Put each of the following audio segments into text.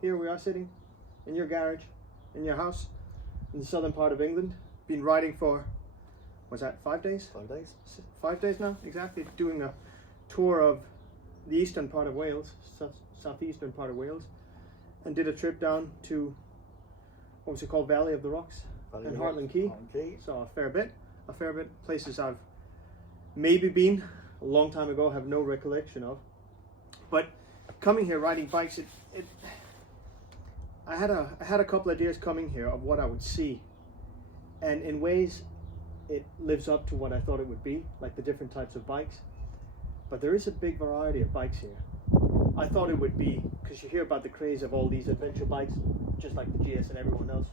Here we are sitting in your garage, in your house, in the southern part of England. Been riding for, was that 5 days? 5 days. 5 days now, exactly. Doing a tour of the eastern part of Wales, southeastern part of Wales, and did a trip down to, what was it called, Valley of the Rocks and Hartland Quay. So a fair bit. Places I've maybe been a long time ago, have no recollection of. But coming here riding bikes, I had a couple ideas coming here of what I would see, and in ways it lives up to what I thought it would be, like the different types of bikes. But there is a big variety of bikes here. I thought it would be, because you hear about the craze of all these adventure bikes, just like the GS and everyone else,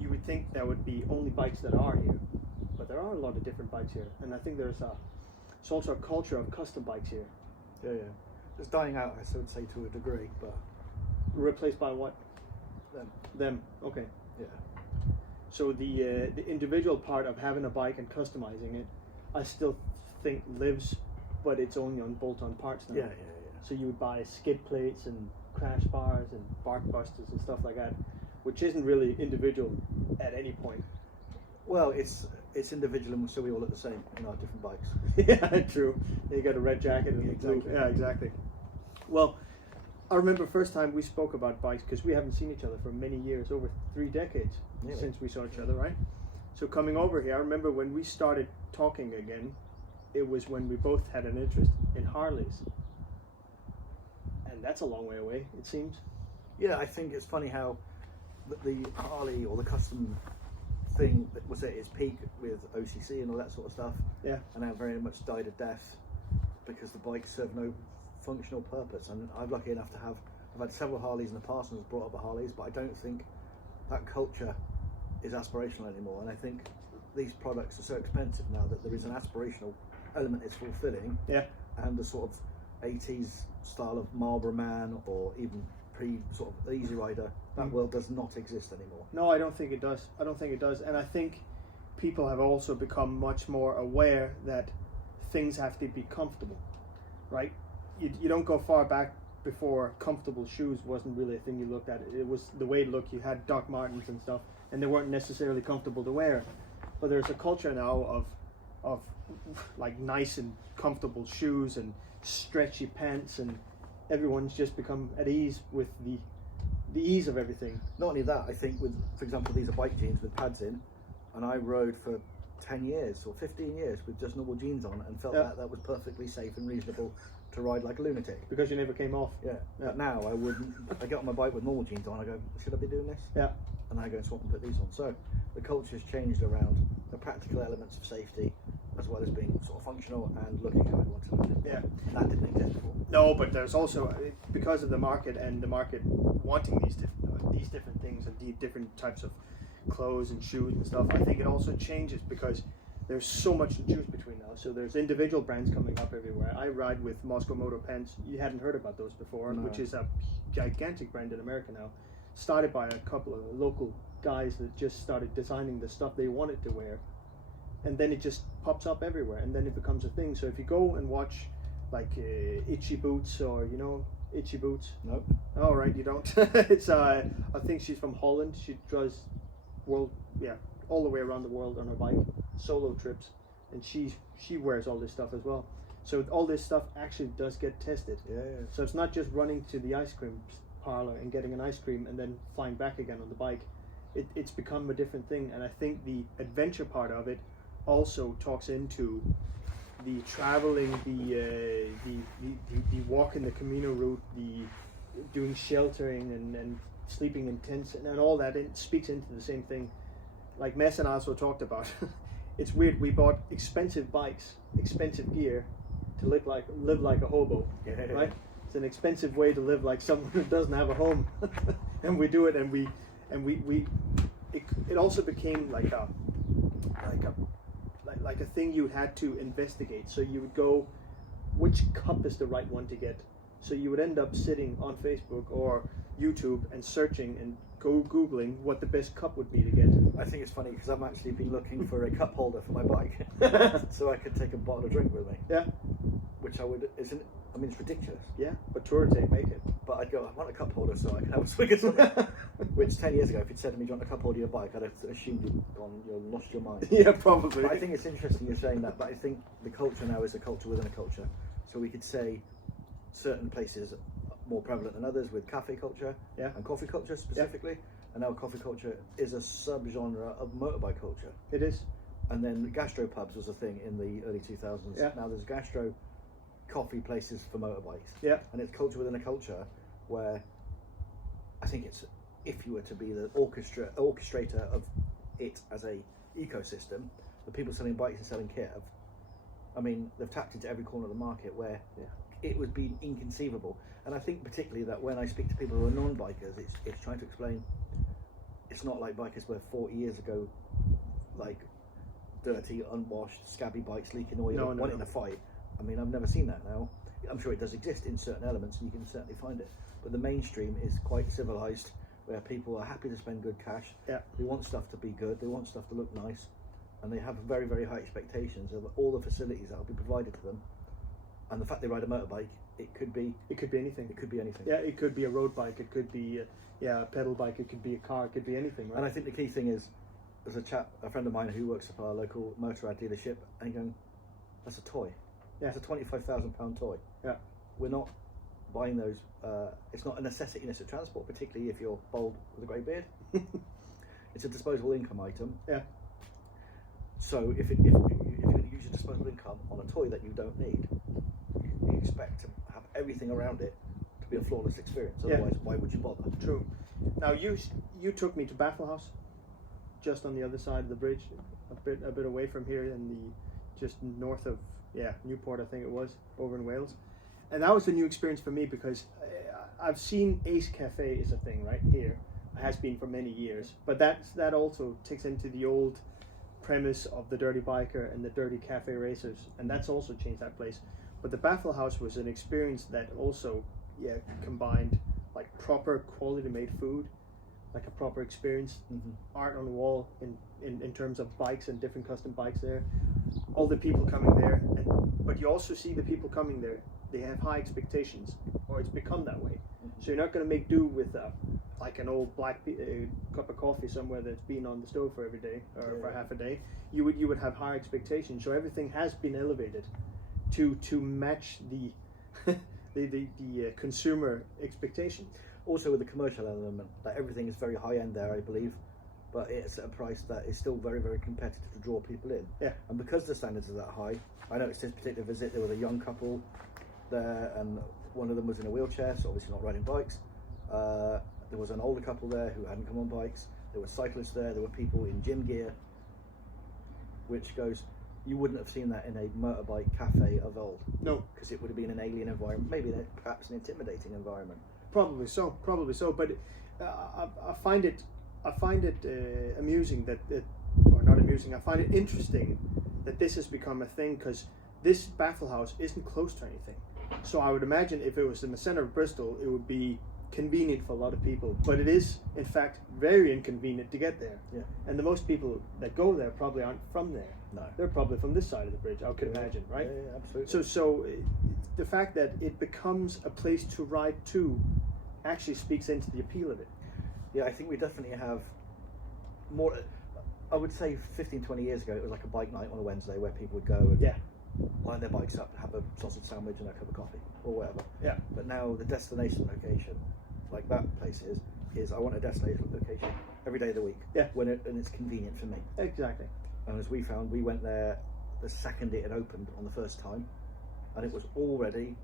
you would think there would be only bikes that are here. But there are a lot of different bikes here, and I think there's also a culture of custom bikes here. Yeah. It's dying out, I would say, to a degree, but... Replaced by what? Them. Okay. Yeah. So the individual part of having a bike and customizing it, I still think lives, but it's only on bolt-on parts now. Yeah. So you would buy skid plates and crash bars and bark busters and stuff like that, which isn't really individual at any point. Well, it's individual, and so we all look the same in our different bikes. Yeah, true. You got a red jacket and exactly. Blue. Yeah, exactly. Well, I remember first time we spoke about bikes, because we haven't seen each other for many years, over 3 decades since we saw each other, right? So coming over here, I remember when we started talking again, it was when we both had an interest in Harleys. And that's a long way away, it seems. Yeah, I think it's funny how the Harley or the custom thing that was at its peak with OCC and all that sort of stuff, and now very much died a death because the bikes serve no functional purpose. And I'm lucky enough to I've had several Harleys in the past and was brought up with Harleys, but I don't think that culture is aspirational anymore. And I think these products are so expensive now that there is an aspirational element it's fulfilling. Yeah. And the sort of 80s style of Marlboro Man, or even sort of Easy Rider, that world does not exist anymore. No, I don't think it does. And I think people have also become much more aware that things have to be comfortable, right? You don't go far back before comfortable shoes wasn't really a thing you looked at. It was the way it looked. You had Doc Martens and stuff, and they weren't necessarily comfortable to wear. But there's a culture now of like nice and comfortable shoes and stretchy pants, and everyone's just become at ease with the ease of everything. Not only that, I think with, for example, these are bike jeans with pads in, and I rode for 10 years or 15 years with just normal jeans on and felt that was perfectly safe and reasonable to ride like a lunatic. Because you never came off. Yeah. But now I wouldn't. I get on my bike with normal jeans on, I go, should I be doing this? Yeah. And I go and swap and put these on. So the culture's changed around the practical elements of safety, as well as being sort of functional and looking how I want to look. Yeah. And that didn't exist before. No, but there's also, because of the market and the market wanting these different things and the different types of clothes and shoes and stuff, I think it also changes because there's so much to choose between now. So there's individual brands coming up everywhere. I ride with Moscow Moto Pants. You hadn't heard about those before, which is a gigantic brand in America now. Started by a couple of local guys that just started designing the stuff they wanted to wear. And then it just pops up everywhere, and then it becomes a thing. So if you go and watch like Itchy Boots, or Itchy Boots. Nope. Oh, right, you don't. It's I think she's from Holland. She does all the way around the world on her bike, solo trips, and she wears all this stuff as well. So all this stuff actually does get tested. Yeah. So it's not just running to the ice cream parlor and getting an ice cream and then flying back again on the bike. It's become a different thing, and I think the adventure part of it also talks into the traveling, the walk in the Camino route, the doing sheltering and sleeping in tents and all that. It speaks into the same thing. Like Mess and I also talked about. It's weird. We bought expensive bikes, expensive gear, to live like a hobo, right? It's an expensive way to live like someone who doesn't have a home, and we do it, and it also became like a thing you had to investigate. So you would go, which cup is the right one to get? So you would end up sitting on Facebook or YouTube and searching and Googling what the best cup would be to get. I think it's funny because I've actually been looking for a cup holder for my bike so I could take a bottle of drink with me. Yeah. Which I would, I mean, it's ridiculous. Yeah, but tour tape make it. But I'd go, I want a cup holder so I can have a swig of something. Which 10 years ago, if you'd said to me, do you want a cup holder your bike, I'd have assumed you've lost your mind. Yeah, probably. But I think it's interesting you're saying that, but I think the culture now is a culture within a culture. So we could say certain places are more prevalent than others with cafe culture and coffee culture specifically. Yeah. And now coffee culture is a subgenre of motorbike culture. It is. And then gastropubs was a thing in the early 2000s. Yeah. Now there's gastro coffee places for motorbikes. Yeah. And it's culture within a culture where I think it's, if you were to be the orchestrator of it as a ecosystem, the people selling bikes and selling kit I mean, they've tapped into every corner of the market where it would be inconceivable. And I think particularly that when I speak to people who are non-bikers, it's trying to explain, it's not like bikers were 40 years ago, like dirty, unwashed, scabby bikes leaking oil, wanting to fight. I mean, I've never seen that now. I'm sure it does exist in certain elements, and you can certainly find it. But the mainstream is quite civilized, where people are happy to spend good cash. Yeah. They want stuff to be good. They want stuff to look nice, and they have very, very high expectations of all the facilities that will be provided to them. And the fact they ride a motorbike, it could be anything. It could be anything. Yeah, it could be a road bike. It could be a pedal bike. It could be a car. It could be anything. Right? And I think the key thing is, there's a friend of mine who works at our local Motorrad dealership, and going, that's a toy. Yeah. It's a £25,000 toy. Yeah. We're not buying those. It's not a necessity of transport, particularly if you're bald with a grey beard. It's a disposable income item. Yeah. So if you're going to use your disposable income on a toy that you don't need, you expect to have everything around it to be a flawless experience. Otherwise, why would you bother? True. Now you took me to Baffle House, just on the other side of the bridge, a bit away from here, just north of Newport, I think it was, over in Wales. And that was a new experience for me because I've seen Ace Cafe is a thing right here. It has been for many years. But that also takes into the old premise of the dirty biker and the dirty cafe racers. And that's also changed that place. But the Baffle House was an experience that also combined like proper quality made food, like a proper experience, art on the wall in terms of bikes and different custom bikes there. All the people coming there, but you also see the people coming there, they have high expectations, or it's become that way. So you're not going to make do with like an old black cup of coffee somewhere that's been on the stove for every day or for half a day. You would have high expectations. So everything has been elevated to match the the consumer expectations. Also with the commercial element, that everything is very high end there, I believe, but it's at a price that is still very, very competitive to draw people in. Yeah. And because the standards are that high, I noticed this particular visit, there was a young couple there, and one of them was in a wheelchair, so obviously not riding bikes. There was an older couple there who hadn't come on bikes. There were cyclists there. There were people in gym gear, which goes, you wouldn't have seen that in a motorbike cafe of old. No, because it would have been an alien environment, maybe perhaps an intimidating environment. Probably so. But I find it amusing or not amusing. I find it interesting that this has become a thing, because this Baffle House isn't close to anything. So I would imagine if it was in the center of Bristol, it would be convenient for a lot of people. But it is, in fact, very inconvenient to get there. Yeah. And the most people that go there probably aren't from there. No. They're probably from this side of the bridge, I could imagine, right? Yeah, absolutely. So the fact that it becomes a place to ride to actually speaks into the appeal of it. Yeah, I think we definitely have more. I would say 15, 20 years ago, it was like a bike night on a Wednesday where people would go and line their bikes up, have a sausage sandwich and a cup of coffee or whatever. Yeah. But now the destination location, like that place is I want a destination location every day of the week. Yeah. And it's convenient for me. Exactly. And as we found, we went there the second it had opened on the first time, and it was already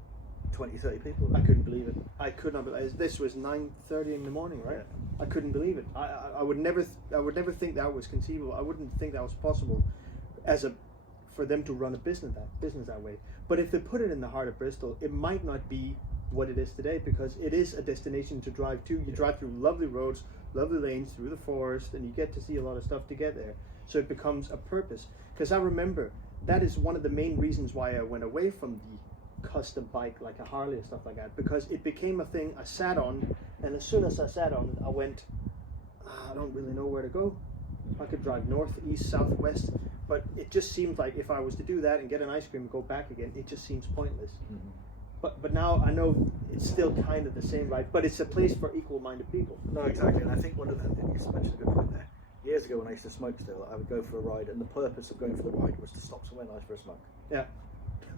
20, 30 people. I couldn't believe it. I could not believe it. This was 9:30 in the morning, right? Yeah. I couldn't believe it. I would never think that was conceivable. I wouldn't think that was possible for them to run a business that way. But if they put it in the heart of Bristol, it might not be what it is today, because it is a destination to drive to. You drive through lovely roads, lovely lanes, through the forest, and you get to see a lot of stuff to get there. So it becomes a purpose. Because I remember that is one of the main reasons why I went away from the custom bike, like a Harley and stuff like that, because it became a thing I sat on, and as soon as I sat on it, I went, I don't really know where to go. I could drive north, east, south, west, but it just seemed like if I was to do that and get an ice cream and go back again, it just seems pointless. But now I know it's still kind of the same, right? But it's a place for equal-minded people. No, exactly. And I think one of the you mentioned a good point there. Years ago when I used to smoke still, I would go for a ride, and the purpose of going for the ride was to stop somewhere nice for a smoke. Yeah.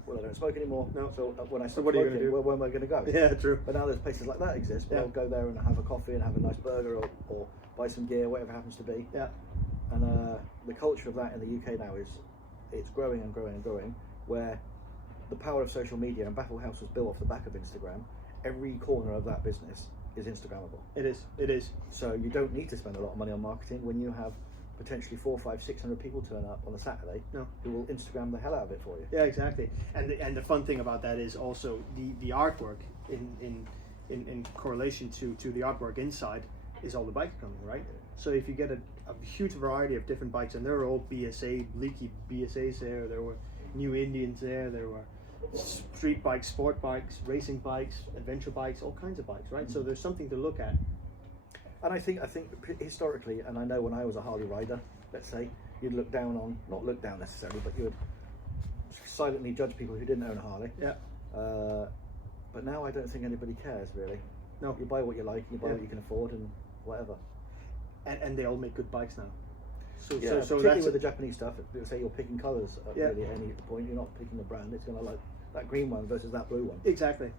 Well, I don't smoke anymore. No. So when I stop what are you smoking, gonna do? where am I going to go? Yeah, true. But now there's places like that exist where I'll go there and have a coffee and have a nice burger or buy some gear, whatever it happens to be. Yeah. And the culture of that in the UK now it's growing and growing and growing, where the power of social media, and Baffle House was built off the back of Instagram. Every corner of that business is Instagrammable. It is. It is. So you don't need to spend a lot of money on marketing when you have potentially 400, 500, 600 people turn up on a Saturday who will Instagram the hell out of it for you. Yeah, exactly. And the fun thing about that is also the artwork in correlation to the artwork inside is all the bikes coming, right? So if you get a huge variety of different bikes, and there were all BSA, leaky BSAs there were New Indians there were street bikes, sport bikes, racing bikes, adventure bikes, all kinds of bikes, right? So there's something to look at. And I think historically, and I know when I was a Harley rider, let's say, you'd look down on, not look down necessarily, but you would silently judge people who didn't own a Harley. Yeah. But now I don't think anybody cares really. No. You buy what you like, you buy what you can afford, and whatever. And they all make good bikes now. So particularly that's with the Japanese stuff, say you're picking colours at really any point, you're not picking a brand, it's going to like that green one versus that blue one. Exactly.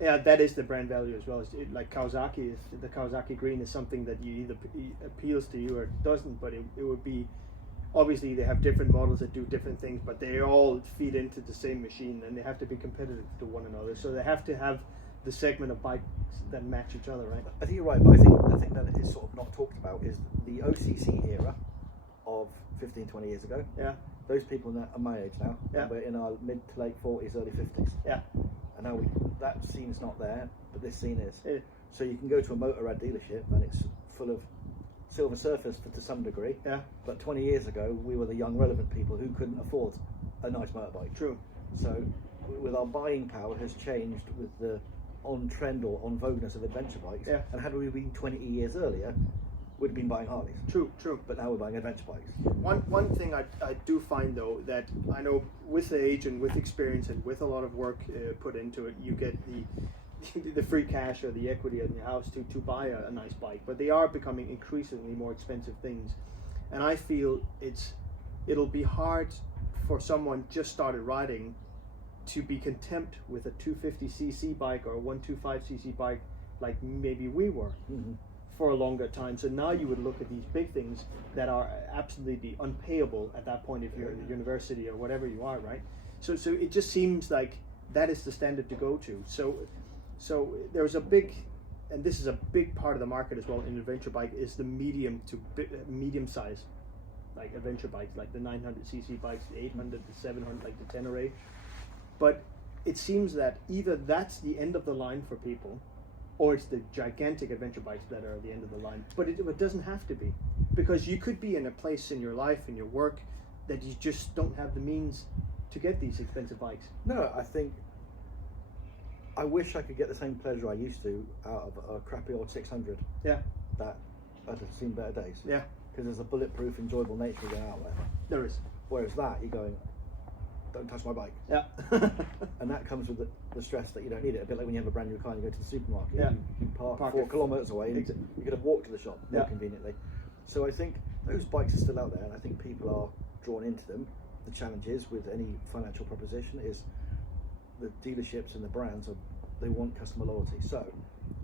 Yeah, that is the brand value as well. Like Kawasaki, the Kawasaki green is something that you either appeals to you or doesn't, but it would be, obviously they have different models that do different things, but they all feed into the same machine, and they have to be competitive to one another. So they have to have the segment of bikes that match each other, right? I think you're right, but I think the thing that is sort of not talked about is the OCC era of 15, 20 years ago. Yeah. Those people are my age now. Yeah. We're in our mid to late 40s, early 50s. Yeah. And now that scene's not there, but this scene is. Yeah. So you can go to a Motorrad dealership and it's full of Silver Surfers to some degree. Yeah. But 20 years ago, we were the young, relevant people who couldn't afford a nice motorbike. True. So with our buying power has changed with the on trend or on vogueness of adventure bikes. Yeah. And had we been 20 years earlier, we'd have been buying Harleys. True. But now we're buying adventure bikes. One thing I do find though, that I know with the age and with experience and with a lot of work put into it, you get the free cash or the equity in your house to buy a nice bike, but they are becoming increasingly more expensive things, and I feel it'll be hard for someone just started riding to be content with a 250cc bike or a 125cc bike like maybe we were. Mm-hmm. For a longer time. So now you would look at these big things that are absolutely unpayable at that point if you're in university or whatever you are, right? So it just seems like that is the standard to go to. So there's a big, and this is a big part of the market as well in adventure bike, is the medium size, like adventure bikes, like the 900cc bikes, the 800, the 700, like the Tenere. But it seems that either that's the end of the line for people, or it's the gigantic adventure bikes that are at the end of the line. But it doesn't have to be, because you could be in a place in your life, in your work, that you just don't have the means to get these expensive bikes. No, I wish I could get the same pleasure I used to out of a crappy old 600. Yeah. That I'd have seen better days. Yeah. Because there's a bulletproof, enjoyable nature of going out there. There is. Whereas that, you're going, don't touch my bike. Yeah. And that comes with the stress that you don't need it. A bit like when you have a brand new car and you go to the supermarket, yeah. you park 4 kilometres away, and you could have walked to the shop more conveniently. So I think those bikes are still out there, and I think people are drawn into them. The challenge is with any financial proposition is the dealerships and the brands they want customer loyalty. So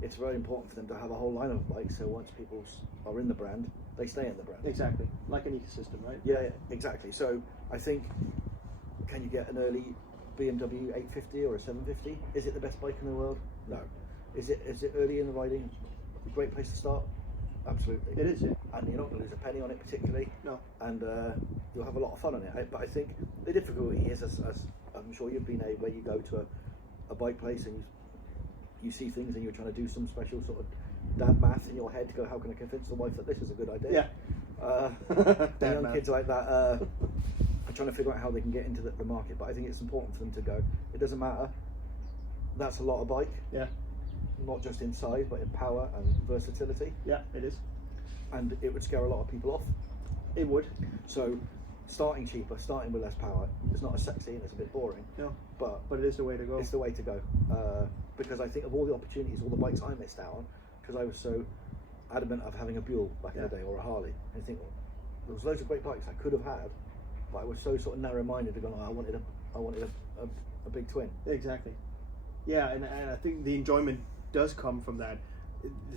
it's very important for them to have a whole line of bikes. So once people are in the brand, they stay in the brand. Exactly, like an ecosystem, right? Yeah, exactly. So I think, can you get an early BMW 850 or a 750? Is it the best bike in the world? No. Is it early in the riding? A great place to start? Absolutely. It is, yeah. And you're not going to lose a penny on it particularly. No. And you'll have a lot of fun on it. But I think the difficulty is, as I'm sure you've been where you go to a bike place and you see things and you're trying to do some special sort of dad math in your head to go, how can I convince the wife that this is a good idea? Yeah. Young kids like that are trying to figure out how they can get into the market, but I think it's important for them to go, it doesn't matter, that's a lot of bike. Yeah. Not just in size, but in power and versatility. Yeah, it is. And it would scare a lot of people off. It would. So starting cheaper, starting with less power. It's not as sexy and it's a bit boring. No, but it is the way to go. It's the way to go. Because I think of all the opportunities, all the bikes I missed out on, because I was so adamant of having a Buell back in the day or a Harley. And you think, well, there was loads of great bikes I could have had, but I was so sort of narrow-minded to go, I wanted a big twin. Exactly. Yeah, and I think the enjoyment does come from that.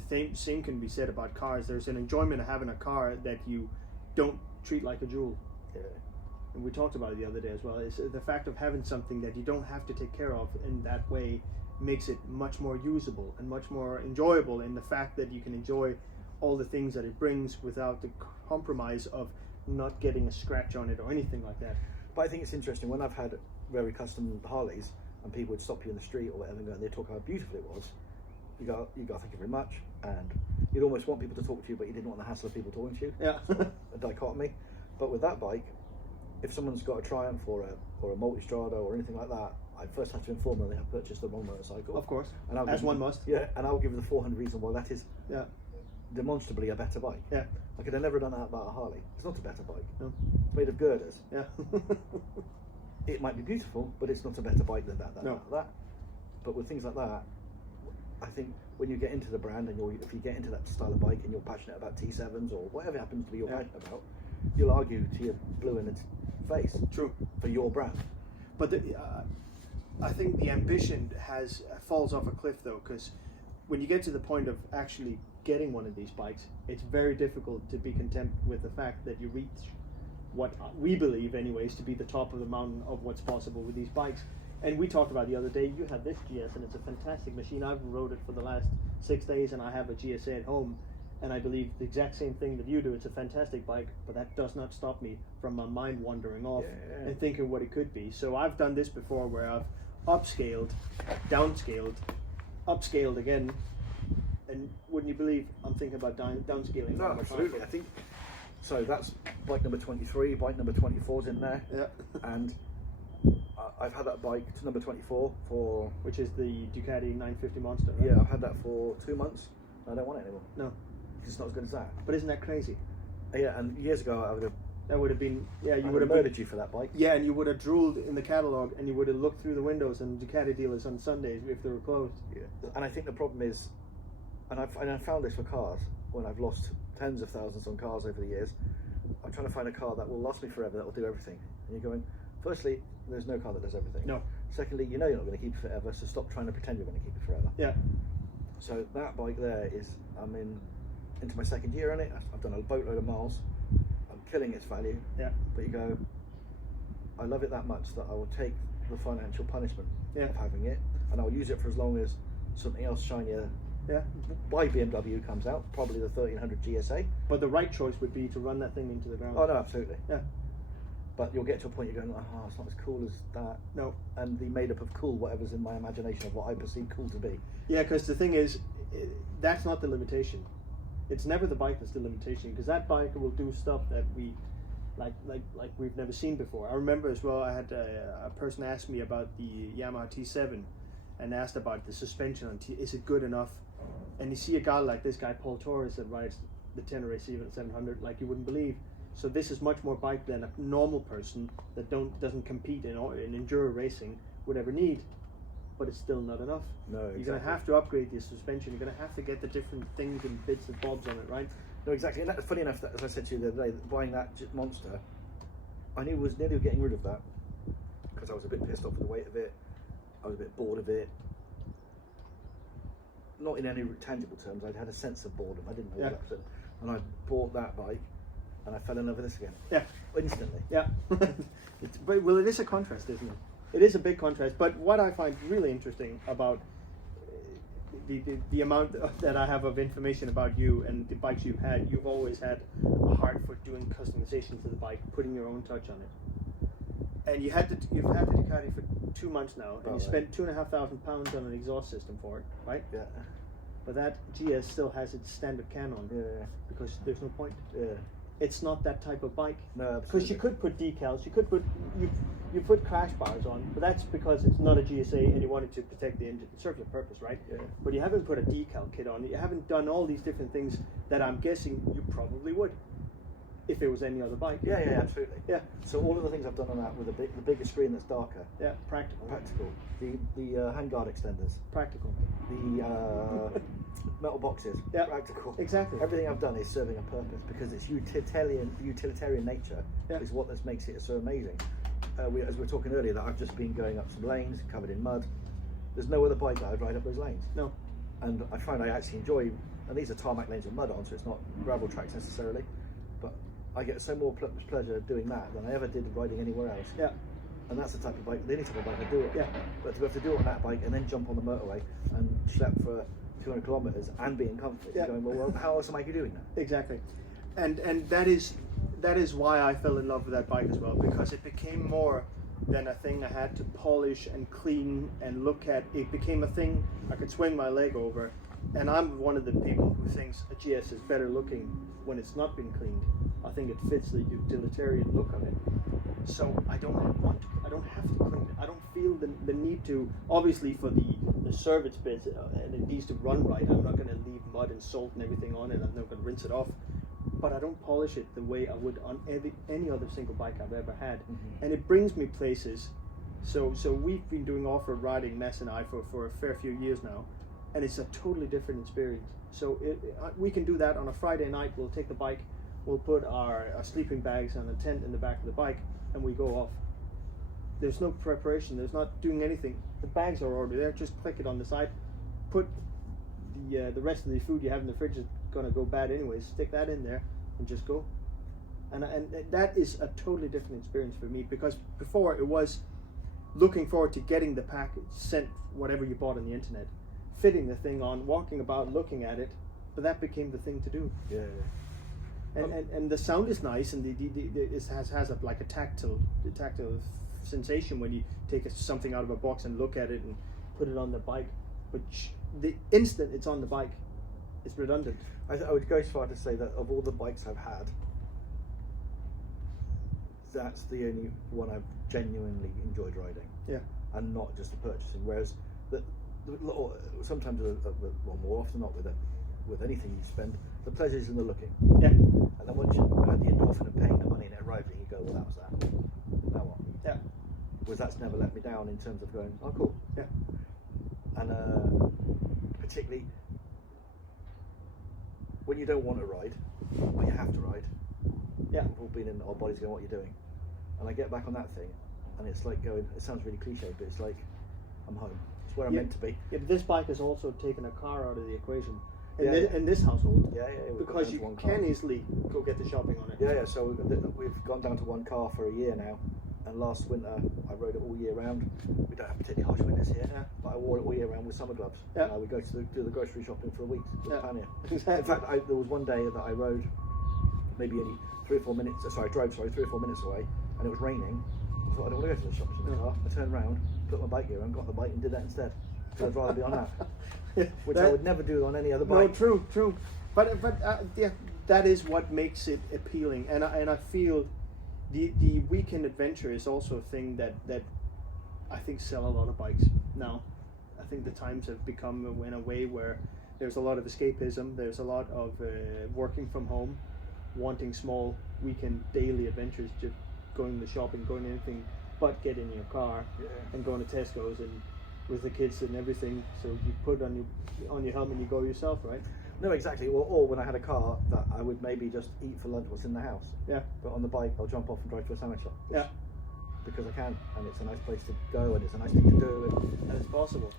The same can be said about cars. There's an enjoyment of having a car that you don't treat like a jewel. Yeah. And we talked about it the other day as well. It's the fact of having something that you don't have to take care of in that way makes it much more usable and much more enjoyable, in the fact that you can enjoy all the things that it brings without the compromise of not getting a scratch on it or anything like that. But I think it's interesting, when I've had very custom Harleys and people would stop you in the street or whatever and they talk how beautiful it was, you go, thank you very much, and you'd almost want people to talk to you, but you didn't want the hassle of people talking to you. Yeah. A dichotomy. But with that bike, if someone's got a Triumph or a Multistrada or anything like that, I first have to inform them they have purchased the wrong motorcycle. Of course, and as one must. Yeah, and I'll give them the 400 reason why that is demonstrably a better bike. Yeah. I could have never done that about a Harley. It's not a better bike. No. It's made of girders. Yeah. It might be beautiful, but it's not a better bike than that. That. But with things like that, I think when you get into the brand and if you get into that style of bike and you're passionate about T7s or whatever happens to be you're passionate about, you'll argue to your blue in its face. True. For your brand. But I think the ambition falls off a cliff though, because when you get to the point of actually getting one of these bikes, it's very difficult to be content with the fact that you reach what we believe anyways to be the top of the mountain of what's possible with these bikes. And we talked about the other day, you have this GS and it's a fantastic machine. I've rode it for the last 6 days and I have a GSA at home, and I believe the exact same thing that you do. It's a fantastic bike, but that does not stop me from my mind wandering off and thinking what it could be. So I've done this before where I've upscaled, downscaled, upscaled again, and wouldn't you believe I'm thinking about downscaling? No, absolutely. I think so. That's bike number 23. Bike number 24 is in there. Yeah. And I've had that bike to number 24 for, which is the Ducati 950 Monster. Right? Yeah, I've had that for 2 months. I don't want it anymore. No, it's not as good as that. But isn't that crazy? Yeah, and years ago that would have been, you would have murdered you for that bike. Yeah, and you would have drooled in the catalogue, and you would have looked through the windows and Ducati dealers on Sundays if they were closed. Yeah, and I think the problem is, and I found this for cars when I've lost tens of thousands on cars over the years. I'm trying to find a car that will last me forever, that will do everything. And you're going, firstly, there's no car that does everything. No. Secondly, you know you're not going to keep it forever, so stop trying to pretend you're going to keep it forever. Yeah. So that bike there is, I'm into my 2nd year on it. I've done a boatload of miles. I'm killing its value. Yeah. But you go, I love it that much that I will take the financial punishment of having it, and I'll use it for as long as something else shinier. Yeah. By BMW comes out, probably the 1300 GSA. But the right choice would be to run that thing into the ground. Oh no, absolutely. Yeah. But you'll get to a point you're going, it's not as cool as that. No. And the made up of cool, whatever's in my imagination of what I perceive cool to be. Yeah, because the thing is, that's not the limitation. It's never the bike that's the limitation, because that bike will do stuff that we, like we've never seen before. I remember as well, I had a person ask me about the Yamaha T7 and asked about the suspension on is it good enough? And you see a guy like this guy, Paul Torres, that rides the Tenere 700 like you wouldn't believe. So this is much more bike than a normal person that doesn't compete in enduro racing would ever need. But it's still not enough. No, exactly. You're going to have to upgrade the suspension. You're going to have to get the different things and bits and bobs on it, right? No, exactly. And that's funny enough that, as I said to you the other day, buying that Monster, I knew was nearly getting rid of that because I was a bit pissed off with the weight of it. I was a bit bored of it. Not in any tangible terms. I'd had a sense of boredom. I didn't know that. And I bought that bike, and I fell in love with this again. Yeah, instantly. Yeah. Well, it is a contrast, isn't it? It is a big contrast. But what I find really interesting about the amount that I have of information about you and the bikes you've had, you've always had a heart for doing customization to the bike, putting your own touch on it. And you've had the Ducati for 2 months now, and you spent £2,500 on an exhaust system for it, right? Yeah. But that GS still has its standard can on, because there's no point. Yeah. It's not that type of bike. No, absolutely. Because you could put decals, you put crash bars on, but that's because it's not a GSA and you wanted to protect the engine. It serves a purpose, right? Yeah. But you haven't put a decal kit on. You haven't done all these different things that I'm guessing you probably would. if it was any other bike. Yeah, absolutely. Yeah. So all of the things I've done on that with the bigger screen that's darker. Yeah, practical. The handguard extenders. Practical. The metal boxes. Yeah. Practical. Exactly. Everything I've done is serving a purpose because its utilitarian nature is what makes it so amazing. As we were talking earlier, that I've just been going up some lanes covered in mud. There's no other bike that I'd ride up those lanes. No. And I find I actually enjoy, and these are tarmac lanes with mud on, so it's not gravel tracks necessarily, but I get so more pleasure doing that than I ever did riding anywhere else. Yeah. And that's the type of bike, the only type of bike I do it. Yeah. But to be able to do it on that bike and then jump on the motorway and schlep for 200 kilometres and be in comfort, you're going, well, how else am I doing that? Exactly. And that is why I fell in love with that bike as well, because it became more than a thing I had to polish and clean and look at. It became a thing I could swing my leg over, and I'm one of the people who thinks a GS is better looking when it's not been cleaned. I think it fits the utilitarian look of it. So I don't have to clean it. I don't feel the need to. Obviously for the service bits, and it needs to run right. I'm not going to leave mud and salt and everything on it. I'm not going to rinse it off. But I don't polish it the way I would on any other single bike I've ever had. Mm-hmm. And it brings me places. So we've been doing off-road riding, Mess and I, for a fair few years now, and it's a totally different experience. So we can do that on a Friday night. We'll take the bike, we'll put our sleeping bags and a tent in the back of the bike, and we go off. There's no preparation, there's not doing anything. The bags are already there, just click it on the side, put the rest of the food you have in the fridge is gonna go bad anyways, stick that in there and just go. And that is a totally different experience for me, because before it was looking forward to getting the package sent, whatever you bought on the internet, fitting the thing on, walking about, looking at it, but that became the thing to do. Yeah. And the sound is nice, and it has a tactile sensation when you take something out of a box and look at it and put it on the bike. But the instant it's on the bike, it's redundant. I would go as far to say that of all the bikes I've had, that's the only one I've genuinely enjoyed riding. Yeah. And not just the purchasing. Whereas sometimes, well, more often not with anything you spend, the pleasure is in the looking. Yeah. And then once you've had the endorphin of paying the money and it arriving, you go, well, that was that. Now what? Yeah. Whereas that's never let me down in terms of going, oh, cool. Yeah. And particularly when you don't want to ride, but you have to ride. Yeah. We've all been in our bodies going, what are you doing? And I get back on that thing, and it's like going, it sounds really cliche, but it's like, I'm home. It's where I'm meant to be. Yeah, but this bike has also taken a car out of the equation. In this household. Yeah. Because you can easily go get the shopping on it. Yeah, so we've gone down to one car for a year now. And last winter, I rode it all year round. We don't have particularly harsh winters here, but I wore it all year round with summer gloves. Yeah. We go to do the grocery shopping for a week with Tanya. Exactly. In fact, there was one day that I rode maybe only 3 or 4 minutes. Sorry, I drove 3 or 4 minutes away, and it was raining. I thought I don't want to go to the shops in the car. I turned round, put my bike gear on, got on the bike, and did that instead. Because I'd rather be on that, which I would never do on any other bike. No, true. But yeah, that is what makes it appealing, and I feel. The weekend adventure is also a thing that I think sell a lot of bikes now. I think the times have become in a way where there's a lot of escapism, there's a lot of working from home, wanting small weekend daily adventures, just going to shopping, going to anything but get in your car and going to Tesco's and with the kids and everything. So you put on your helmet and you go yourself, right? No, exactly. Or when I had a car that I would maybe just eat for lunch what's in the house. Yeah. But on the bike, I'll jump off and drive to a sandwich shop. Yeah. Because I can, and it's a nice place to go, and it's a nice thing to do, and it's possible.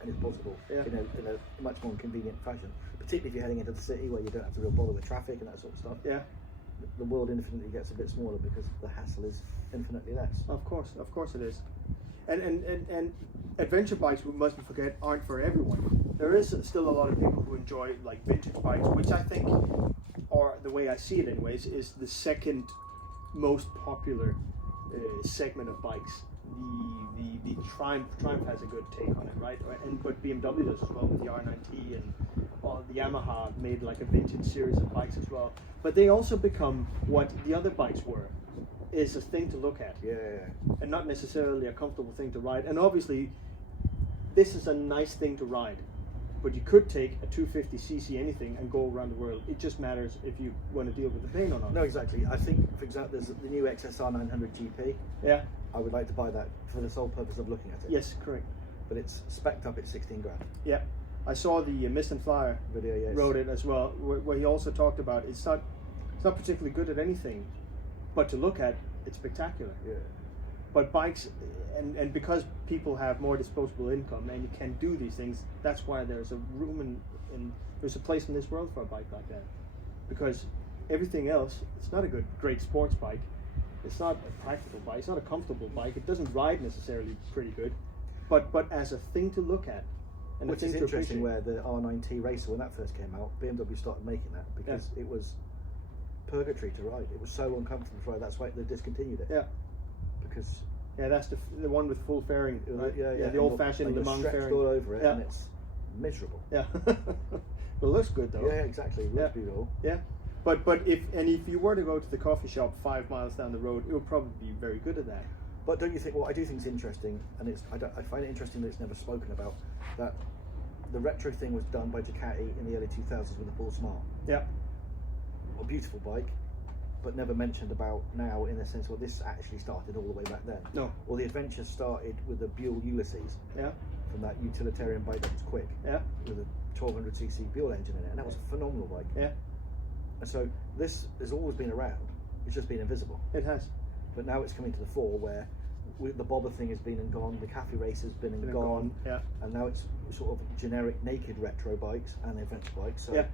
Yeah. In a much more convenient fashion. Particularly if you're heading into the city where you don't have to real bother with traffic and that sort of stuff. Yeah. The world infinitely gets a bit smaller because the hassle is infinitely less. Of course it is. And adventure bikes, we mustn't forget, aren't for everyone. There is still a lot of people who enjoy like vintage bikes, which I think, or the way I see it anyways, is the second most popular segment of bikes. The Triumph has a good take on it, right? But BMW does as well with the R9T, and the Yamaha made like a vintage series of bikes as well. But they also become what the other bikes were. Is a thing to look at, and not necessarily a comfortable thing to ride. And obviously, this is a nice thing to ride. But you could take a 250cc anything and go around the world. It just matters if you want to deal with the pain or not. No, exactly. I think, for example, there's the new XSR 900 GP. Yeah. I would like to buy that for the sole purpose of looking at it. Yes, correct. But it's spec'd up at 16 grand. Yeah. I saw the Mist and Flyer Video, yes. wrote it as well, where he also talked about it's not particularly good at anything, but to look at, it's spectacular. Yeah. But bikes, and because people have more disposable income and you can do these things, that's why there's a room in there's a place in this world for a bike like that. Because everything else, it's not a great sports bike. It's not a practical bike. It's not a comfortable bike. It doesn't ride necessarily pretty good, but as a thing to look at. And which is interesting, where the R9T Racer, when that first came out, BMW started making that because it was purgatory to ride. It was so uncomfortable to ride. That's why they discontinued it. Yeah. Because that's the one with full fairing. Right? Yeah. The old-fashioned Le Mans fairing. All over it, and it's miserable. Yeah. But it looks good though. Yeah, exactly. It looks beautiful. Yeah. But if you were to go to the coffee shop 5 miles down the road, it would probably be very good at that. But don't you think? What I do think is interesting, and I find it interesting that it's never spoken about, that the retro thing was done by Ducati in the early 2000s with the Bull Smart. Yeah. A beautiful bike, but never mentioned about now in the sense, well, this actually started all the way back then. No. Well, the adventure started with the Buell Ulysses. Yeah. From that utilitarian bike that was quick. Yeah. With a 1200cc Buell engine in it, and that was a phenomenal bike. Yeah. And so this has always been around. It's just been invisible. It has. But now it's coming to the fore, where the bobber thing has been and gone, the cafe race has been and gone, and now it's sort of generic naked retro bikes and adventure bikes. So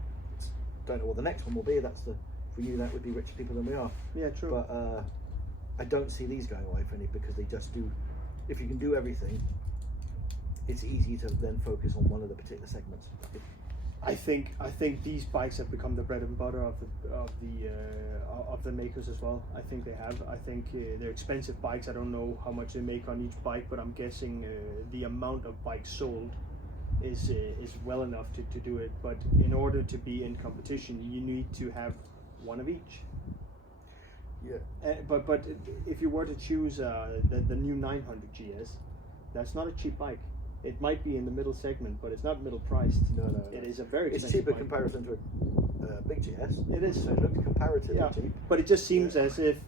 don't know what the next one will be. That's for you, that would be richer people than we are. Yeah, true. But I don't see these going away for any, because they just do. If you can do everything, it's easy to then focus on one of the particular segments. I think these bikes have become the bread and butter of the makers as well. I think they have. I think they're expensive bikes. I don't know how much they make on each bike, but I'm guessing the amount of bikes sold is well enough to do it. But in order to be in competition, you need to have one of each. Yeah. But if you were to choose the new 900 GS, that's not a cheap bike. It might be in the middle segment, but it's not middle priced. No. It is a very expensive It's cheaper in bike. comparison to a big GS. It is. So it looks comparatively cheap. But it just seems as if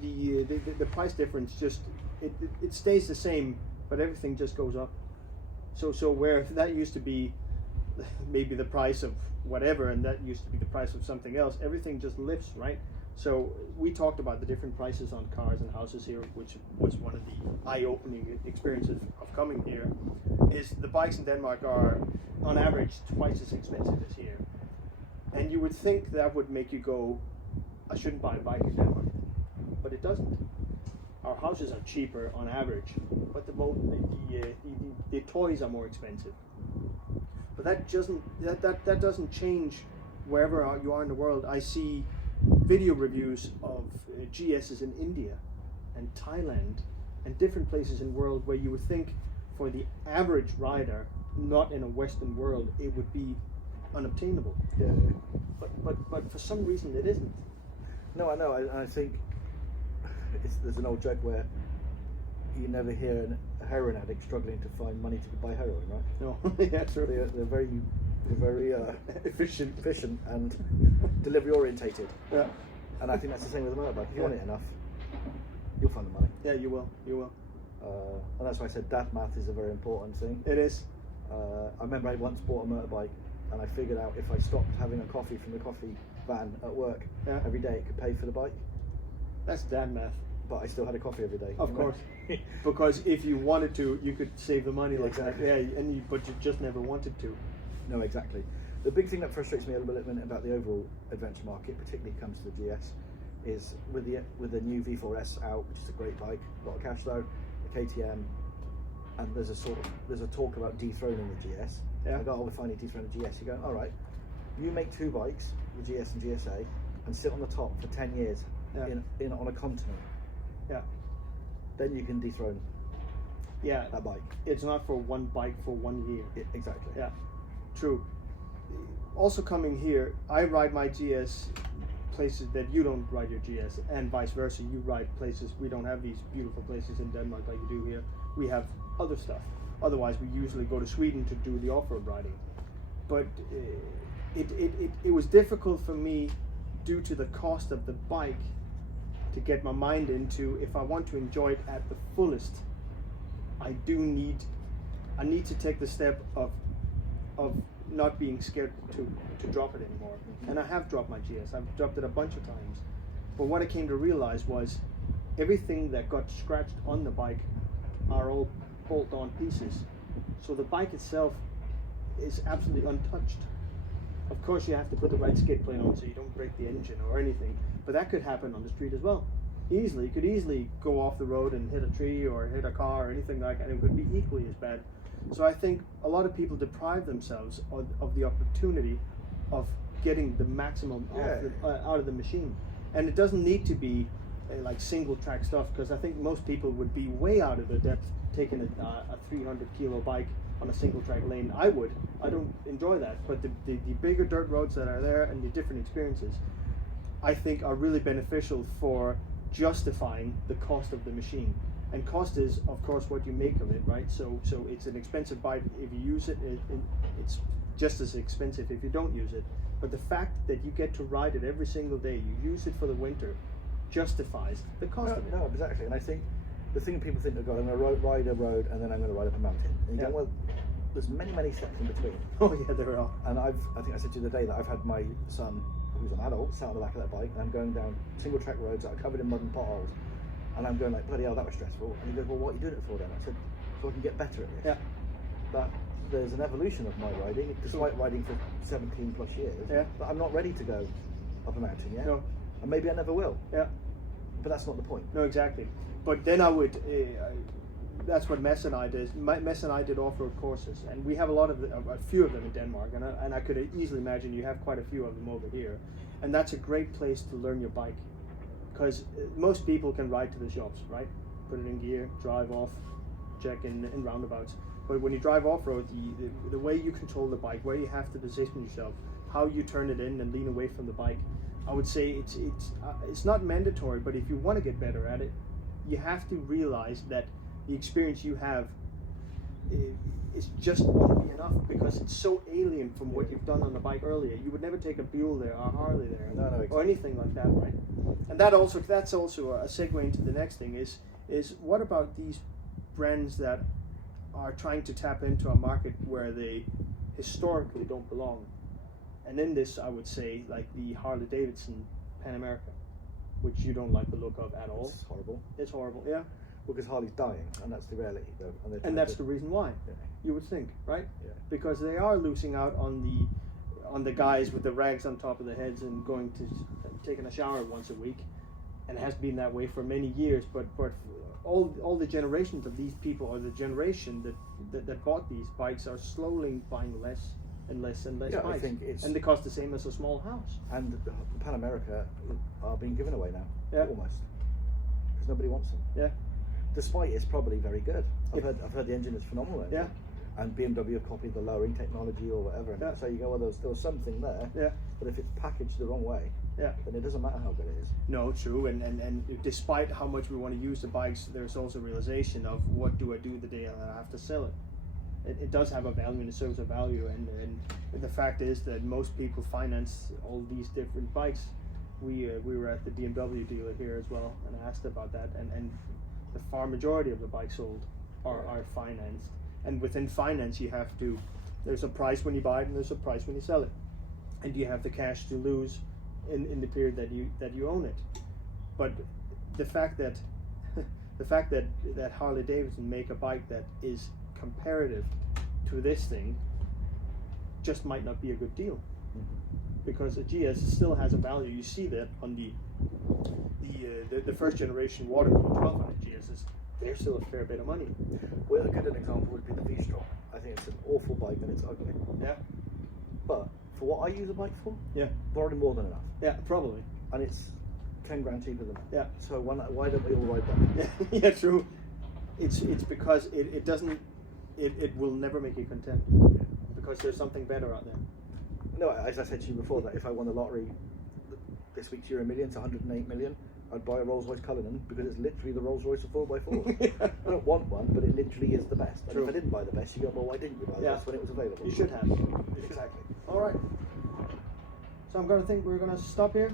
the price difference just it stays the same, but everything just goes up. So where that used to be maybe the price of whatever, and that used to be the price of something else, everything just lifts, right? So we talked about the different prices on cars and houses here, which was one of the eye-opening experiences of coming here, is the bikes in Denmark are on average twice as expensive as here. And you would think that would make you go, I shouldn't buy a bike in Denmark. But it doesn't. Our houses are cheaper on average, but the toys are more expensive. But that doesn't change wherever you are in the world. I see video reviews of GSs in India and Thailand and different places in the world where you would think for the average rider, not in a Western world, it would be unobtainable. Yeah. But for some reason it isn't. No, I know. I think there's an old joke where you never hear a heroin addict struggling to find money to buy heroin, right? No, yeah, true. They're very efficient and delivery orientated. Yeah. And I think that's the same with a motorbike. If you want it enough, you'll find the money. Yeah, you will. And that's why I said dad math is a very important thing. It is. I remember I once bought a motorbike, and I figured out if I stopped having a coffee from the coffee van at work every day, it could pay for the bike. That's dad math. But I still had a coffee every day. Of course. Because if you wanted to, you could save the money like exactly. that. Yeah, but you just never wanted to. No, exactly. The big thing that frustrates me a little bit about the overall adventure market, particularly comes to the GS, is with the new V4S out, which is a great bike, a lot of cash though, the KTM, and there's a talk about dethroning the GS. Yeah. I go, we're finally dethroning the GS. You go, all right, you make two bikes, the GS and GSA, and sit on the top for 10 years in on a continent. Yeah. Then you can dethrone. That bike. It's not for one bike for 1 year. Exactly. Yeah. True. Also coming here, I ride my GS places that you don't ride your GS, and vice versa. You ride places, we don't have these beautiful places in Denmark like you do here. We have other stuff. Otherwise, we usually go to Sweden to do the off-road riding. But it was difficult for me due to the cost of the bike to get my mind into, if I want to enjoy it at the fullest, I need to take the step of not being scared to drop it anymore. And I have dropped my GS. I've dropped it a bunch of times. But what I came to realize was everything that got scratched on the bike are all bolt-on pieces. So the bike itself is absolutely untouched. Of course, you have to put the right skid plate on so you don't break the engine or anything. But that could happen on the street as well. Easily, you could easily go off the road and hit a tree or hit a car or anything like that. It could be equally as bad. So I think a lot of people deprive themselves of the opportunity of getting the maximum out of the machine. And it doesn't need to be like single track stuff, because I think most people would be way out of their depth taking a 300 kilo bike on a single track lane. I don't enjoy that, but the bigger dirt roads that are there and the different experiences, I think are really beneficial for justifying the cost of the machine. And cost is, of course, what you make of it, right? So it's an expensive bike if you use it. It's just as expensive if you don't use it. But the fact that you get to ride it every single day, you use it for the winter, justifies the cost of it. No, exactly. And I think the thing people think, I'm going to ride a road and then I'm going to ride up a mountain. And you go, well, there's many steps in between. Oh yeah, there are. And I think I said to you the other day that I've had my son, who's an adult, sat on the back of that bike, and I'm going down single track roads that are covered in mud and potholes. And I'm going like, bloody hell, that was stressful. And he goes, well, what are you doing it for then? I said, so I can get better at this. Yeah. But there's an evolution of my riding, despite riding for 17 plus years. Yeah. But I'm not ready to go up a mountain yet. No. And maybe I never will. Yeah. But that's not the point. No, exactly. But then I would, that's what Mess and I did. Mess and I did off-road courses, and we have a few of them in Denmark, and I could easily imagine you have quite a few of them over here. And that's a great place to learn your bike, because most people can ride to the shops, right? Put it in gear, drive off, check in roundabouts. But when you drive off-road, the way you control the bike, where you have to position yourself, how you turn it in and lean away from the bike, I would say it's not mandatory, but if you want to get better at it, you have to realize that the experience you have is just won't be enough, because it's so alien from what you've done on the bike earlier. You would never take a Buell there or a Harley there, exactly. or anything like that, right? And that's also a segue into the next thing is what about these brands that are trying to tap into a market where they historically don't belong? And in this, I would say, like the Harley Davidson Pan America, which you don't like the look of at all. It's horrible. It's horrible, yeah. Well, because Harley's dying, and that's the reality. And that's the reason why. Yeah. You would think, right? Yeah. Because they are losing out on the guys with the rags on top of their heads and going to taking a shower once a week, and it has been that way for many years. But all the generations of these people, or the generation that bought these bikes, are slowly buying less and less bikes. I think and they cost the same as a small house. And the Pan America are being given away now, almost, because nobody wants them. Yeah. Despite it's probably very good. I've heard the engine is phenomenal. Yeah. And BMW have copied the lowering technology or whatever. And so you go, well, there was something there. Yeah. But if it's packaged the wrong way, then it doesn't matter how good it is. No, true. And despite how much we want to use the bikes, there's also realization of what do I do the day I have to sell it. It does have a value, and it serves a value, and the fact is that most people finance all these different bikes. We were at the BMW dealer here as well, and I asked about that, and the far majority of the bikes sold are financed. And within finance, you have to, there's a price when you buy it and there's a price when you sell it, and you have the cash to lose in the period that you own it. But the fact that that Harley Davidson make a bike that is comparative to this thing just might not be a good deal, because a GS still has a value. You see that on the first generation water cooled 1200 GSs. They're still a fair bit of money. Well, a good example would be the V-Strom. I think it's an awful bike and it's ugly. Yeah. But for what I use a bike for, yeah, probably more than enough. Yeah, probably. And it's 10 grand cheaper than that. Yeah. So why don't we all ride that? Yeah, true. It's because it doesn't. It will never make you content, because there's something better out there. No, as I said to you before, that if I won the lottery, this week's Euro Million to 108 million, I'd buy a Rolls-Royce Cullinan because it's literally the Rolls-Royce of 4x4. I don't want one, but it literally is the best. And if I didn't buy the best, you go, well, why didn't you buy the best when it was available? You should have. Exactly. All right. So I'm going to think we're going to stop here.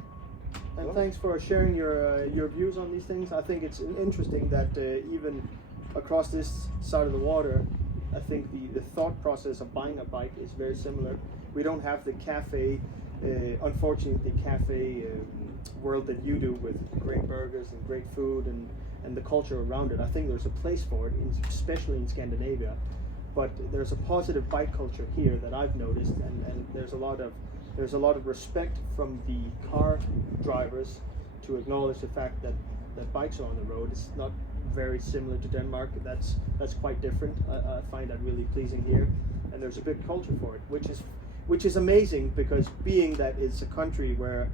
And thanks for sharing your views on these things. I think it's interesting that even across this side of the water, I think the thought process of buying a bike is very similar. We don't have the cafe, unfortunately, the cafe world that you do with great burgers and great food and the culture around it. I think there's a place for it, especially in Scandinavia. But there's a positive bike culture here that I've noticed, and there's a lot of respect from the car drivers to acknowledge the fact that bikes are on the road. It's not very similar to Denmark. That's quite different. I find that really pleasing here, and there's a big culture for it, which is amazing, because being that it's a country where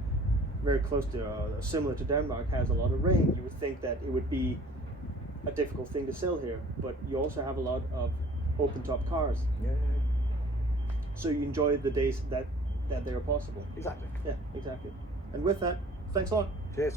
very close to similar to Denmark has a lot of rain, you would think that it would be a difficult thing to sell here, but you also have a lot of open top cars. Yeah. So you enjoy the days that they are possible. Exactly. Yeah, exactly. And with that, thanks a lot. Cheers.